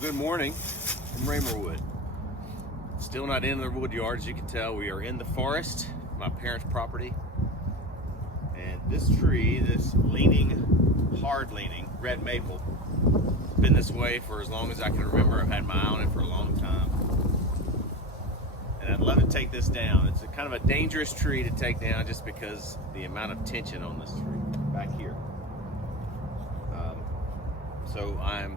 Good morning from Raymerwood. Still not in the wood yard, as you can tell. We are in the forest, my parents' property. And this tree, this hard leaning red maple, has been this way for as long as I can remember. I've had my eye on it for a long time. And I'd love to take this down. It's kind of a dangerous tree to take down just because the amount of tension on this tree back here. So I'm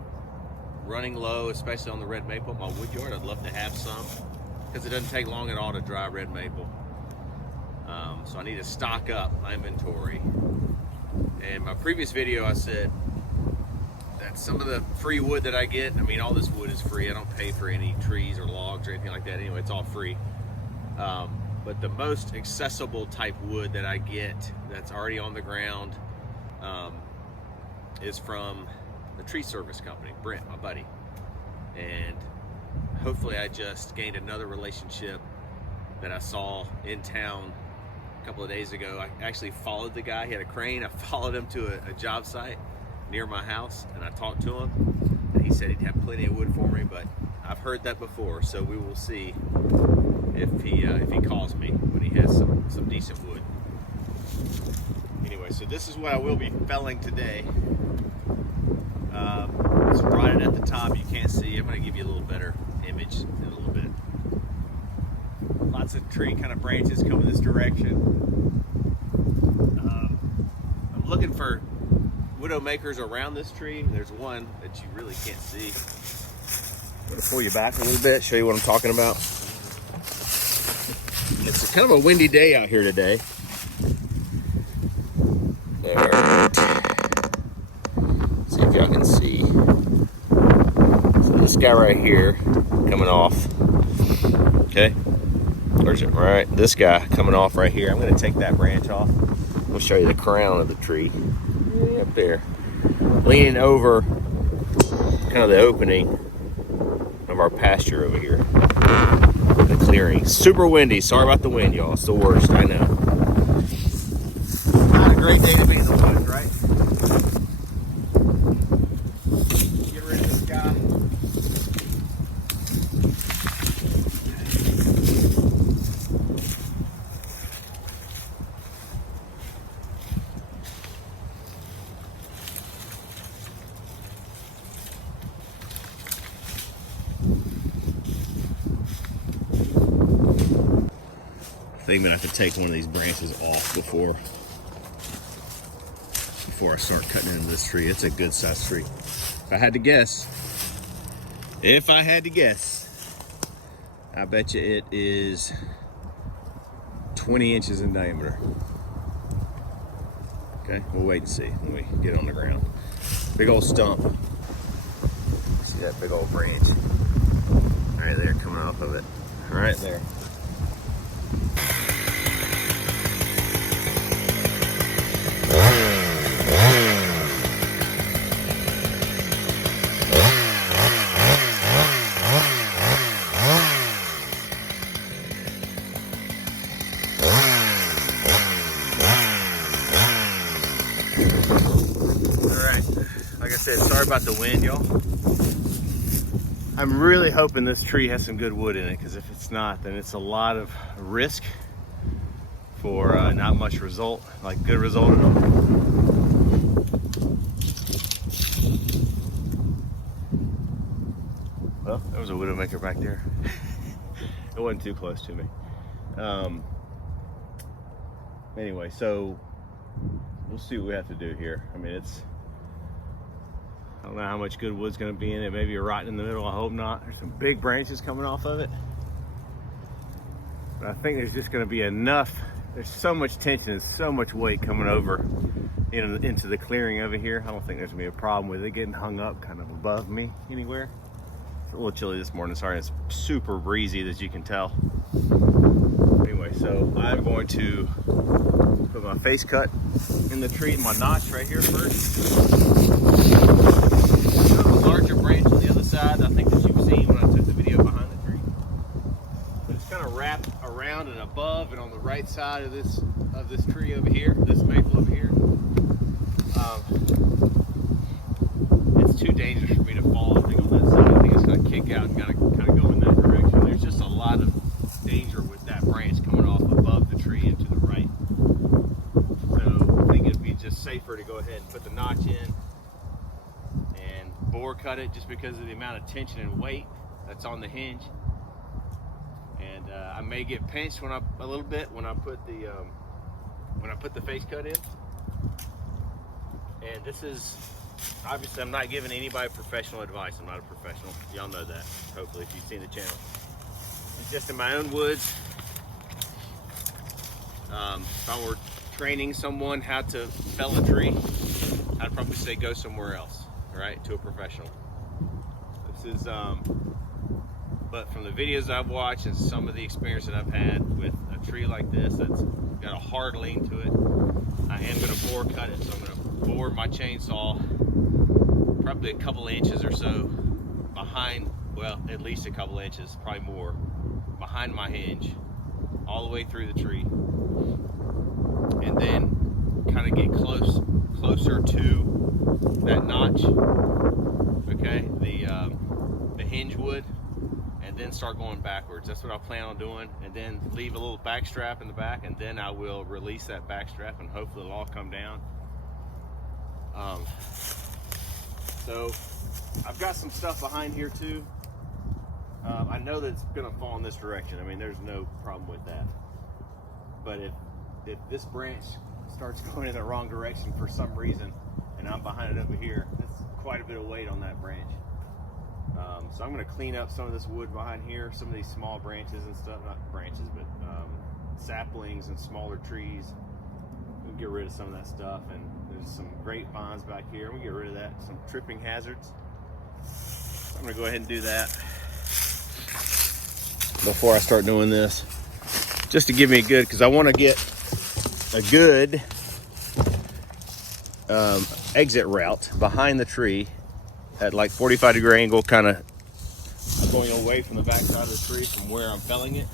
running low, especially on the red maple. My wood yard, I'd love to have some because it doesn't take long at all to dry red maple. So I need to stock up my inventory. In my previous video, I said that some of the free wood that I get, I mean, all this wood is free. I don't pay for any trees or logs or anything like that. Anyway, it's all free. But the most accessible type wood that I get that's already on the ground is from the tree service company, Brent, my buddy. And hopefully I just gained another relationship that I saw in town a couple of days ago. I actually followed the guy. He had a crane. I followed him to a job site near my house, and I talked to him, and he said he'd have plenty of wood for me, but I've heard that before, so we will see if he calls me when he has some decent wood. Anyway, so this is what I will be felling today. It's rotted at the top, you can't see. I'm going to give you a little better image in a little bit. Lots of tree kind of branches coming this direction. I'm looking for widow makers around this tree. There's one that you really can't see. I'm going to pull you back a little bit, show you what I'm talking about. It's kind of a windy day out here today. There. See if y'all can see. So this guy right here coming off. Okay. Where's it? Right. This guy coming off right here. I'm going to take that branch off. I'll show you the crown of the tree. Up there. Leaning over kind of the opening of our pasture over here. The clearing. Super windy. Sorry about the wind, y'all. It's the worst. I know. Not a great day to be in the woods, right? Get rid of this guy. I think I'm gonna have to take one of these branches off before I start cutting into this tree. It's a good sized tree. If I had to guess, I bet you it is 20 inches in diameter. Okay, we'll wait and see when we get on the ground. Big old stump. See that big old branch right there coming off of it, right there. Sorry about the wind, y'all. I'm really hoping this tree has some good wood in it, because if it's not, then it's a lot of risk for not much result, like good result at all. Well, there was a widowmaker back there. It wasn't too close to me. Anyway, so we'll see what we have to do here. I mean, I don't know how much good wood's gonna be in it. Maybe rotting in the middle, I hope not. There's some big branches coming off of it. But I think there's just gonna be enough. There's so much tension and so much weight coming over into the clearing over here. I don't think there's gonna be a problem with it getting hung up kind of above me anywhere. It's a little chilly this morning, sorry. It's super breezy, as you can tell. Anyway, so I'm going to put my face cut in the tree, my notch right here first. Larger branch on the other side, I think that you've seen when I took the video behind the tree. But it's kind of wrapped around and above and on the right side of this tree over here, this maple over here. It's too dangerous for me to fall. I think on that side, I think it's bore cut it just because of the amount of tension and weight that's on the hinge. And I may get pinched a little bit when I put the face cut in. And this is obviously, I'm not giving anybody professional advice. I'm not a professional. Y'all know that, hopefully, if you've seen the channel. It's just in my own woods. If I were training someone how to fell a tree, I'd probably say go somewhere else, right? To a professional. This is, but from the videos I've watched and some of the experience that I've had with a tree like this that's got a hard lean to it, I am going to bore cut it. So I'm going to bore my chainsaw probably a couple inches or so behind, well, at least a couple inches, probably more, behind my hinge, all the way through the tree, and then kind of get closer to that notch, okay, the hinge wood, and then start going backwards. That's what I plan on doing, and then leave a little back strap in the back, and then I will release that back strap, and hopefully it'll all come down. So I've got some stuff behind here too. I know that it's gonna fall in this direction. I mean, there's no problem with that. But if this branch starts going in the wrong direction for some reason, and I'm behind it over here, that's quite a bit of weight on that branch. So I'm gonna clean up some of this wood behind here, some of these small branches and stuff, not branches, but saplings and smaller trees. We'll get rid of some of that stuff, and there's some grapevines back here. We'll get rid of that, some tripping hazards. So I'm gonna go ahead and do that before I start doing this, just to give me a good, because I want to get a good exit route behind the tree at like 45-degree angle, kind of going away from the back side of the tree from where I'm felling it.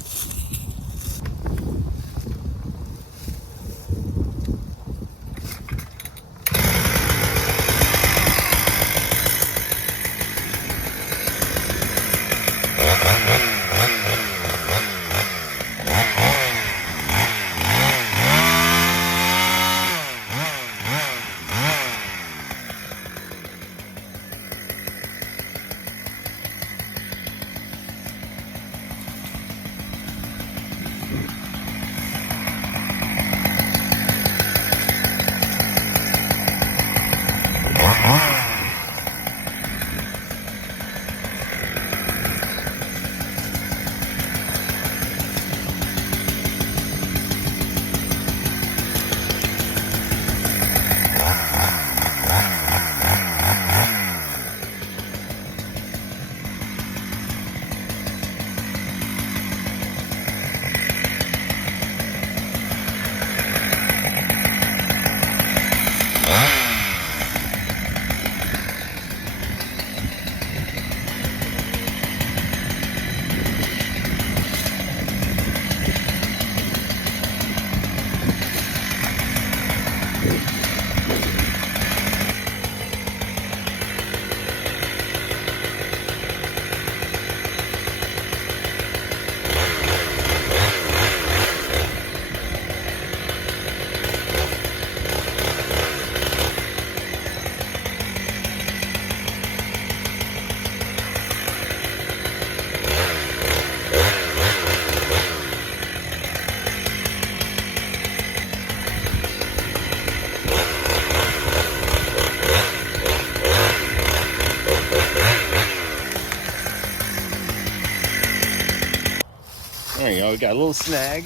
There you go, we got a little snag.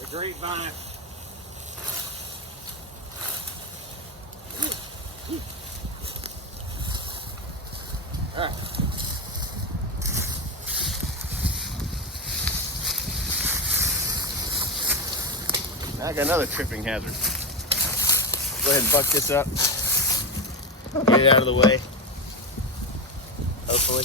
The grapevine. All right. Now I got another tripping hazard. Go ahead and buck this up. Get it out of the way. Hopefully.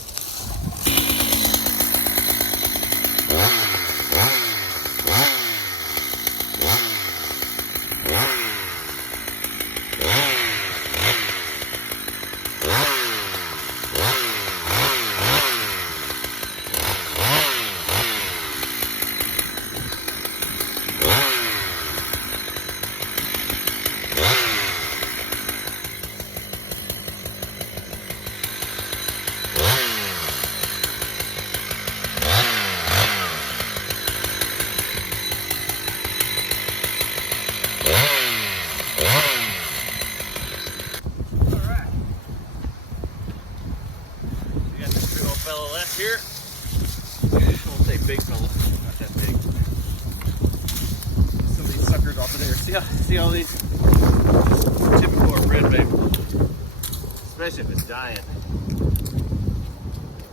Here, I won't say big fella, not that big. Some of these suckers off of there. See all these? Typical of red maple, especially if it's dying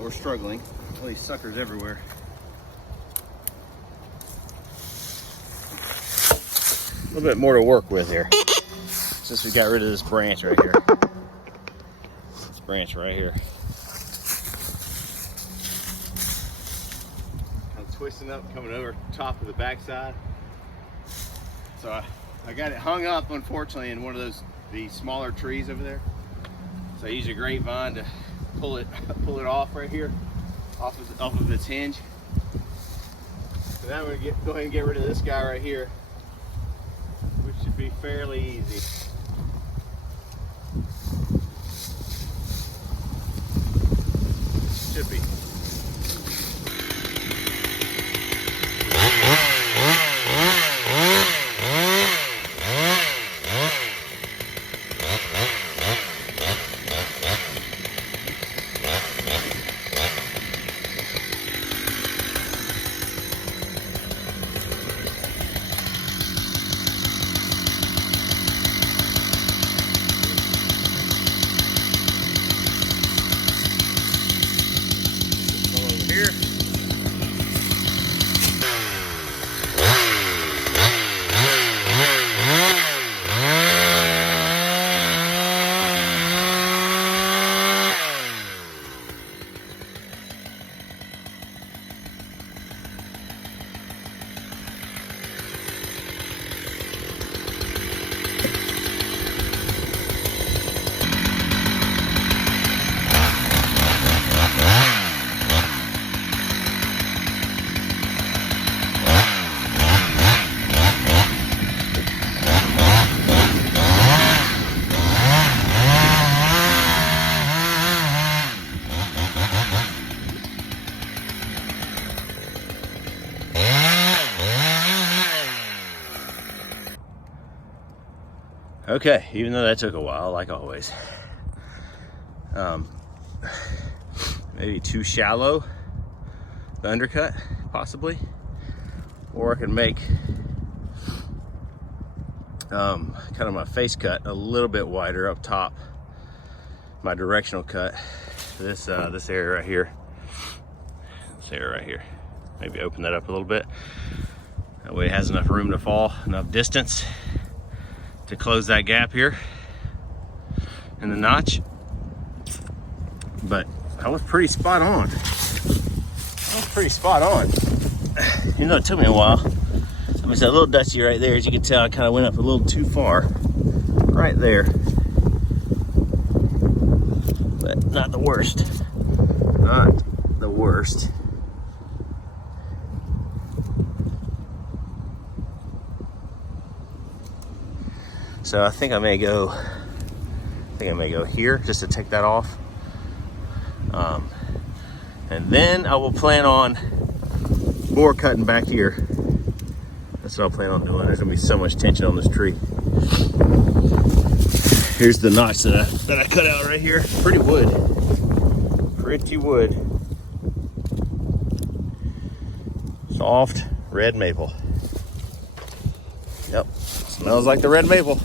or struggling. All these suckers everywhere. A little bit more to work with here, since we got rid of this branch right here. This branch right here. Twisting up, coming over top of the backside. So I got it hung up, unfortunately, in one of these smaller trees over there. So I use a grapevine to pull it off right here, off of its hinge. So now we're gonna go ahead and get rid of this guy right here, which should be fairly easy. Should be. Okay, even though that took a while, like always. Maybe too shallow, the undercut, possibly. Or I can make kind of my face cut a little bit wider up top. My directional cut, this area right here. This area right here. Maybe open that up a little bit. That way it has enough room to fall, enough distance to close that gap here in the notch. But I was pretty spot on. Even though it took me a while. I mean, it's that little dusty right there. As you can tell, I kind of went up a little too far right there. But not the worst. Not the worst. So I think I may go here just to take that off. And then I will plan on bore cutting back here. That's what I'll plan on doing. There's gonna be so much tension on this tree. Here's the notch that I cut out right here. Pretty wood. Soft red maple. Yep, smells like the red maple.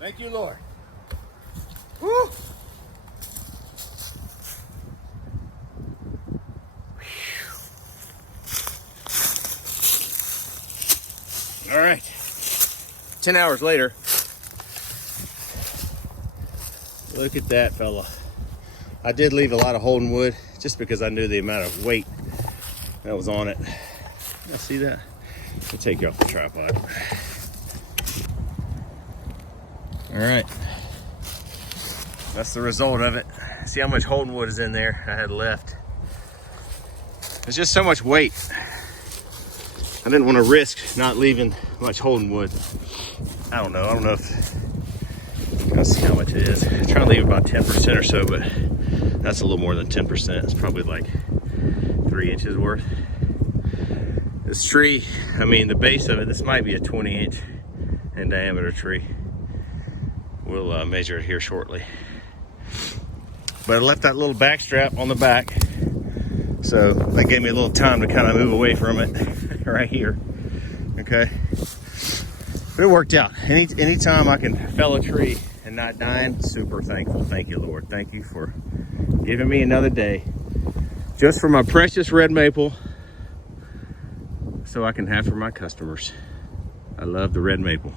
Thank you, Lord. Woo! All right. 10 hours later. Look at that, fella. I did leave a lot of holding wood just because I knew the amount of weight that was on it. I see that. I'll take you off the tripod. All right, that's the result of it. See how much holding wood is in there I had left. There's just so much weight. I didn't want to risk not leaving much holding wood. I don't know if, let's see how much it is. I'm trying to leave about 10% or so, but that's a little more than 10%. It's probably like 3 inches worth. This tree, I mean, the base of it, this might be a 20-inch in diameter tree. We'll measure it here shortly. But I left that little back strap on the back, so that gave me a little time to kind of move away from it right here. Okay, but it worked out. Anytime I can fell a tree and not dying, super thankful. Thank you, Lord. Thank you for giving me another day just for my precious red maple, so I can have for my customers. I love the red maple.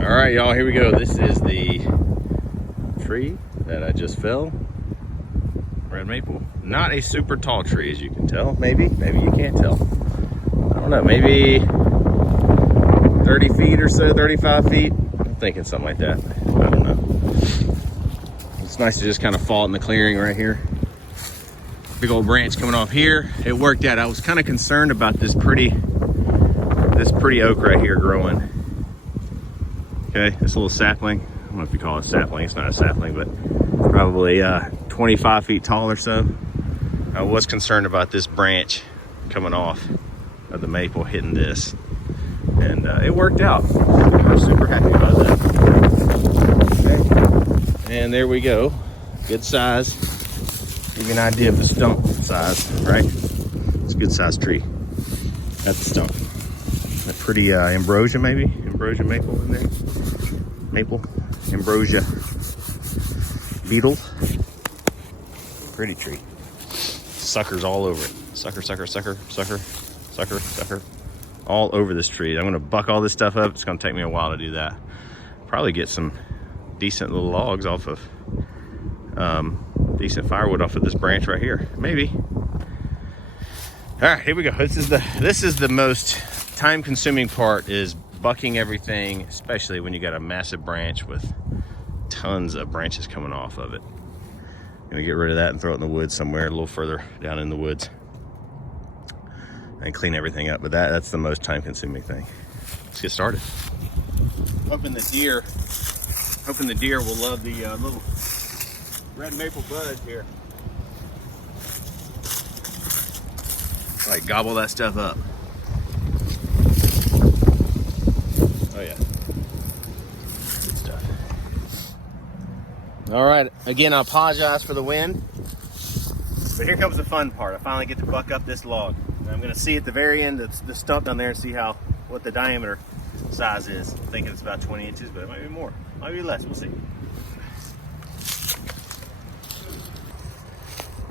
All right, y'all, here we go. This is the tree that I just fell. Red maple. Not a super tall tree, as you can tell. Maybe you can't tell. I don't know, maybe 30 feet or so, 35 feet. I'm thinking something like that. I don't know. It's nice to just kind of fall in the clearing right here. Big old branch coming off here. It worked out. I was kind of concerned about this pretty oak right here growing. Okay, this little sapling. I don't know if you call it a sapling. It's not a sapling, but probably 25 feet tall or so. I was concerned about this branch coming off of the maple hitting this, and it worked out. I'm super happy about that. Okay. And there we go. Good size. Give you an idea of the stump size, right? It's a good sized tree. That's the stump. A pretty ambrosia, maybe? Ambrosia maple in there. Maple, ambrosia, beetle. Pretty tree. Suckers all over it. Sucker, sucker, sucker, sucker, sucker, sucker. All over this tree. I'm gonna buck all this stuff up. It's gonna take me a while to do that. Probably get some decent little logs off of, decent firewood off of this branch right here. Maybe. All right, here we go. This is the most time-consuming part, is bucking everything, especially when you got a massive branch with tons of branches coming off of it. I'm gonna get rid of that and throw it in the woods somewhere a little further down in the woods and clean everything up. But that's the most time-consuming thing. Let's get started. Hoping the deer will love the little red maple buds here. Like gobble that stuff up. Oh yeah, good stuff. All right, again, I apologize for the wind, but here comes the fun part. I finally get to buck up this log. And I'm gonna see at the very end the stump down there and see what the diameter size is. I'm thinking it's about 20 inches, but it might be more, might be less, we'll see.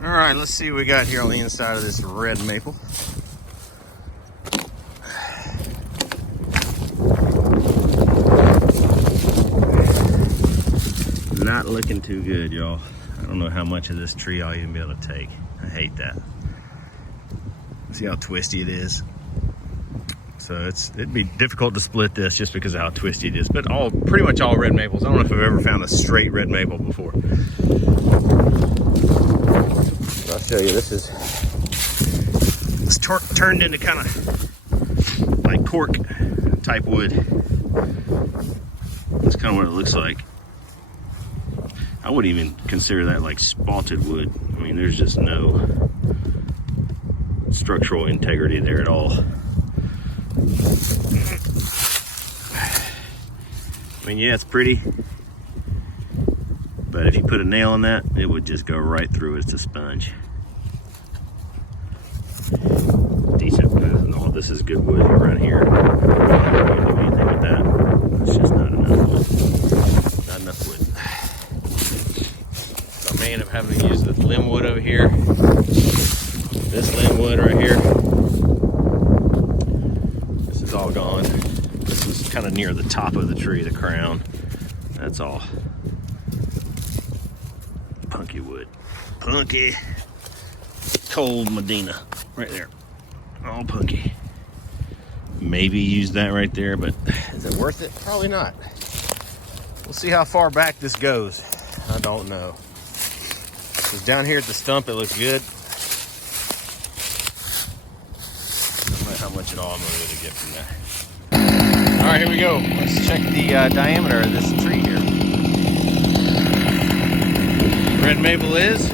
All right, let's see what we got here on the inside of this red maple. Not looking too good, y'all. I don't know how much of this tree I'll even be able to take. I hate that. See how twisty it is? So it'd be difficult to split this just because of how twisty it is. But pretty much all red maples. I don't know if I've ever found a straight red maple before. So I'll show you. It's turned into kind of like cork type wood. That's kind of what it looks like. I wouldn't even consider that like spalted wood. I mean, there's just no structural integrity there at all. I mean, yeah, it's pretty, but if you put a nail in that, it would just go right through it. It's a sponge. Decent. No, this is good wood around here. You can't do anything with that. It's just not enough wood. Not enough wood. So I may end up having to use the limb wood over here. This limb wood right here. This is all gone. This is kind of near the top of the tree, the crown. That's all punky wood. Punky. Cold Medina right there. All punky. Maybe use that right there, but is it worth it? Probably not. We'll see how far back this goes. I don't know. Because down here at the stump, it looks good. I don't know how much at all I'm going to get from that. All right, here we go. Let's check the diameter of this tree here. Red maple is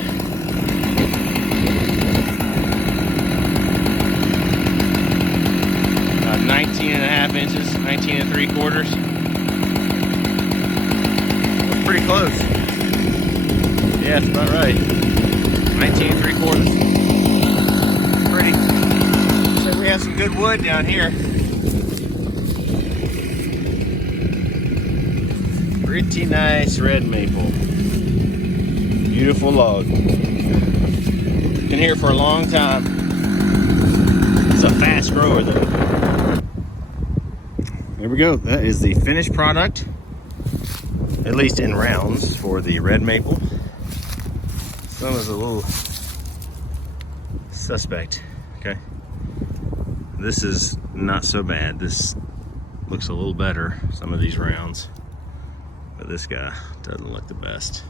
19.5 inches, 19 3/4. Pretty close. Yeah, it's about right. 19 3/4. Pretty. So we have some good wood down here. Pretty nice red maple. Beautiful log. Been here for a long time. It's a fast grower though. There we go. That is the finished product, at least in rounds, for the red maple. Some is a little suspect. Okay. This is not so bad. This looks a little better, some of these rounds. But this guy doesn't look the best.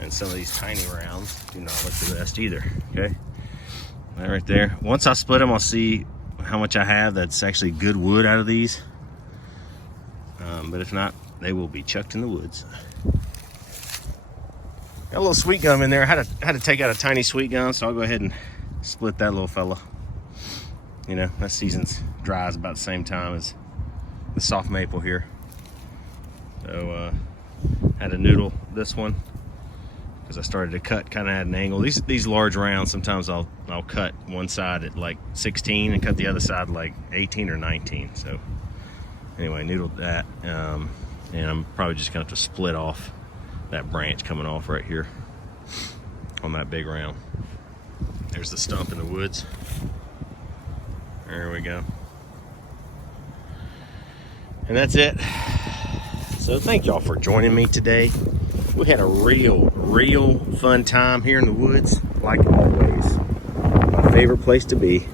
And some of these tiny rounds do not look the best either. Okay. That right there. Once I split them, I'll see how much I have that's actually good wood out of these. But if not, they will be chucked in the woods. Got a little sweet gum in there. I had to take out a tiny sweet gum, so I'll go ahead and split that little fella. You know, that season's dries about the same time as the soft maple here. So had to noodle this one because I started to cut kind of at an angle. These large rounds, sometimes I'll cut one side at like 16 and cut the other side like 18 or 19. So anyway, noodled that, and I'm probably just gonna have to split off that branch coming off right here on that big round. There's the stump in the woods. There we go. And that's it. So thank y'all for joining me today. We had a real fun time here in the woods, like always. My favorite place to be.